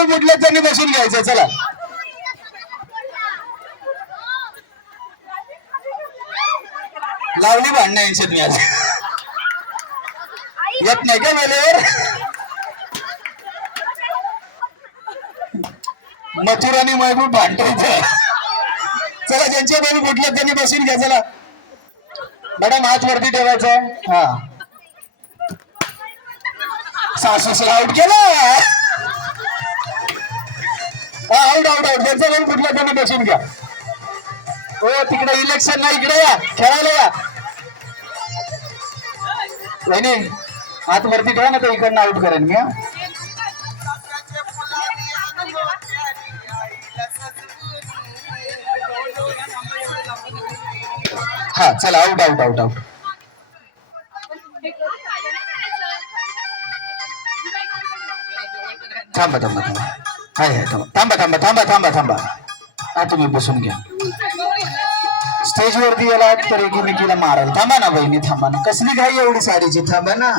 Ball फुटले त्यांनी बसून घ्यायचं. चला लावली भांडणं यांच्यात मी आज येत नाही का वेळेवर. मथुर आणि महबूब भांडतायचं. चला ज्यांचे बॉल फुटले त्यांनी बसून घ्या. चला मॅडम हात वरती ठेवायचा. हा सासूसला आउट केला. Out out out. ज्यांचा बॉल फुटला त्यांनी बसून घ्या. हो तिकडे इलेक्शन नाही, इकडे या खेळायला या. वहिनी हात वरती ठेवा ना, तर इकडनं आउट करेन मी. हा चला आउट आउट आउट आउट. थांबा थांबा थांबा. हाय हाय थांबा थांबा थांबा थांबा थांबा थांबा. हा तुम्ही बसून घ्या. स्टेजवरती गेला तर एकीमेकीला मारायला. थांबा ना बहिणी थांबा ना. कसली घाई एवढी साडीची. थांबा ना.